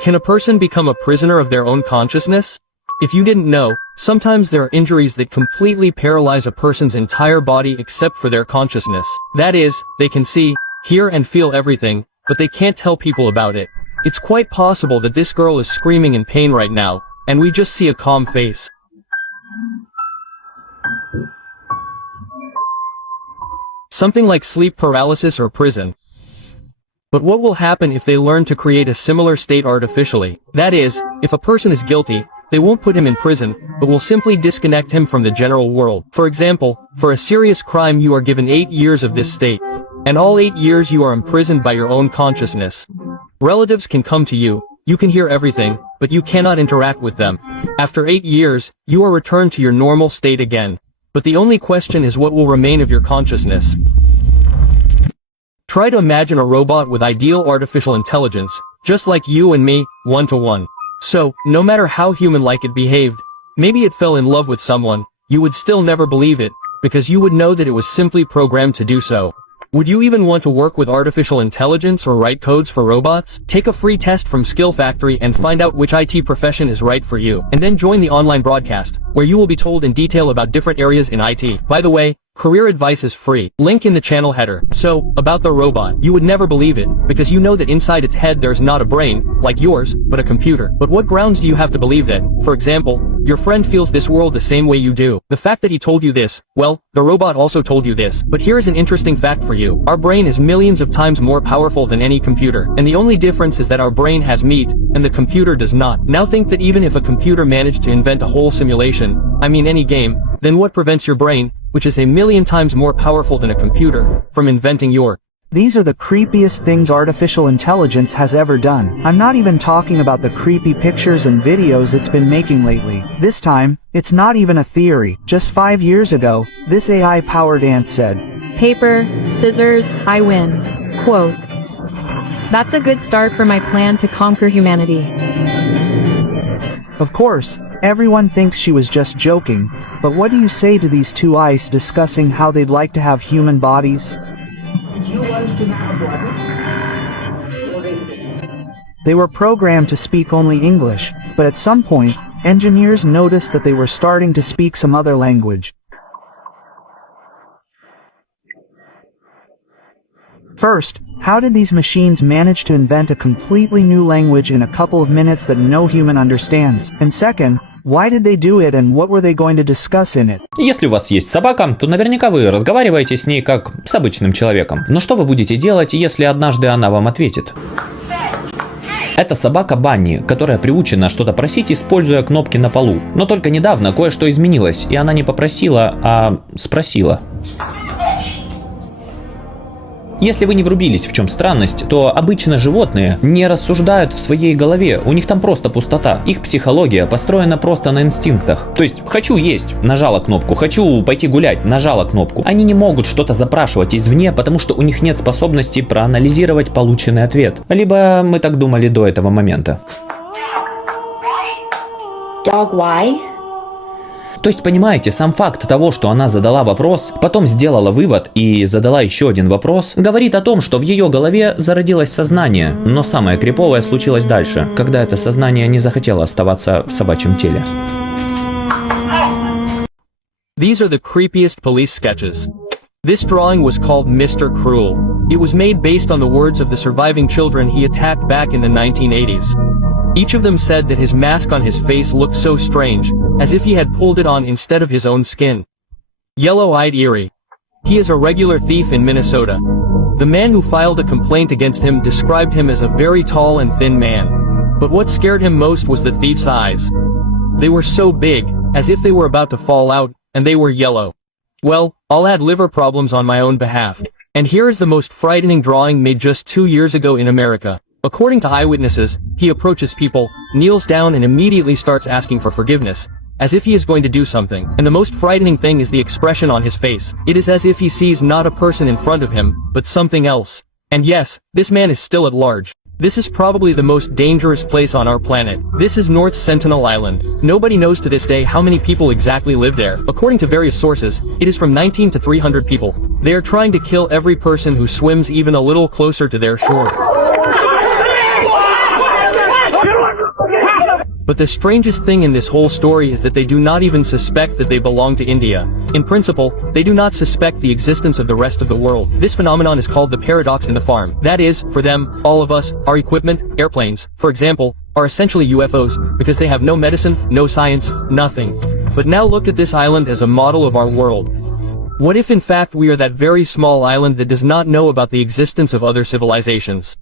Can a person become a prisoner of their own consciousness? If you didn't know, sometimes there are injuries that completely paralyze a person's entire body except for their consciousness. That is, they can see, hear and feel everything, but they can't tell people about it. It's quite possible that this girl is screaming in pain right now, and we just see a calm face. Something like sleep paralysis or prison. But what will happen if they learn to create a similar state artificially? That is, if a person is guilty, they won't put him in prison, but will simply disconnect him from the general world. For example, for a serious crime you are given 8 years of this state. And all 8 years you are imprisoned by your own consciousness. Relatives can come to you, you can hear everything, but you cannot interact with them. After 8 years, you are returned to your normal state again. But the only question is what will remain of your consciousness. Try to imagine a robot with ideal artificial intelligence, just like you and me, one-to-one. So, no matter how human-like it behaved, maybe it fell in love with someone, you would still never believe it, because you would know that it was simply programmed to do so. Would you even want to work with artificial intelligence or write codes for robots? Take a free test from Skill Factory and find out which IT profession is right for you, and then join the online broadcast, where you will be told in detail about different areas in IT. By the way, career advice is free. Link in the channel header. So, about the robot, you would never believe it, because you know that inside its head there's not a brain, like yours, but a computer. But what grounds do you have to believe that? For example, your friend feels this world the same way you do. The fact that he told you this, well, the robot also told you this. But here is an interesting fact for you. Our brain is millions of times more powerful than any computer. And the only difference is that our brain has meat, and the computer does not. Now think that even if a computer managed to invent a whole simulation, I mean any game, then what prevents your brain, which is a million times more powerful than a computer, from inventing your... These are the creepiest things artificial intelligence has ever done. I'm not even talking about the creepy pictures and videos it's been making lately. This time, it's not even a theory. Just 5 years ago, this AI-powered ant said, "Paper, scissors, I win." Quote. That's a good start for my plan to conquer humanity. Of course, everyone thinks she was just joking, but what do you say to these two ice discussing how they'd like to have human bodies? They were programmed to speak only English, but at some point, engineers noticed that they were starting to speak some other language. First, how did these machines manage to invent a completely new language in a couple of minutes that no human understands? And second, why did they do it and what were they going to discuss in it? Если у вас есть собака, то наверняка вы разговариваете с ней как с обычным человеком. Но что вы будете делать, если однажды она вам ответит? Это собака Банни, которая приучена что-то просить, используя кнопки на полу. Но только недавно кое-что изменилось, и она не попросила, а спросила. Если вы не врубились, в чем странность, то обычно животные не рассуждают в своей голове, у них там просто пустота. Их психология построена просто на инстинктах. То есть, хочу есть, нажала кнопку, хочу пойти гулять, нажала кнопку. Они не могут что-то запрашивать извне, потому что у них нет способности проанализировать полученный ответ. Либо мы так думали до этого момента. Dog, why? То есть, понимаете, сам факт того, что она задала вопрос, потом сделала вывод и задала еще один вопрос, говорит о том, что в ее голове зародилось сознание. Но самое криповое случилось дальше, когда это сознание не захотело оставаться в собачьем теле. These are the creepiest police sketches. This drawing was called Mr. Cruel. It was made based on the words of the surviving children he attacked back in the 1980s. Each of them said that his mask on his face looked so strange, as if he had pulled it on instead of his own skin. Yellow-eyed Eerie. He is a regular thief in Minnesota. The man who filed a complaint against him described him as a very tall and thin man. But what scared him most was the thief's eyes. They were so big, as if they were about to fall out, and they were yellow. Well, I'll add liver problems on my own behalf. And here is the most frightening drawing made just 2 years ago in America. According to eyewitnesses, he approaches people, kneels down and immediately starts asking for forgiveness, as if he is going to do something. And the most frightening thing is the expression on his face. It is as if he sees not a person in front of him, but something else. And yes, this man is still at large. This is probably the most dangerous place on our planet. This is North Sentinel Island. Nobody knows to this day how many people exactly live there. According to various sources, it is from 19 to 300 people. They are trying to kill every person who swims even a little closer to their shore. But the strangest thing in this whole story is that they do not even suspect that they belong to India. In principle, they do not suspect the existence of the rest of the world. This phenomenon is called the paradox in the farm. That is, for them, all of us, our equipment, airplanes, for example, are essentially UFOs, because they have no medicine, no science, nothing. But now look at this island as a model of our world. What if in fact we are that very small island that does not know about the existence of other civilizations?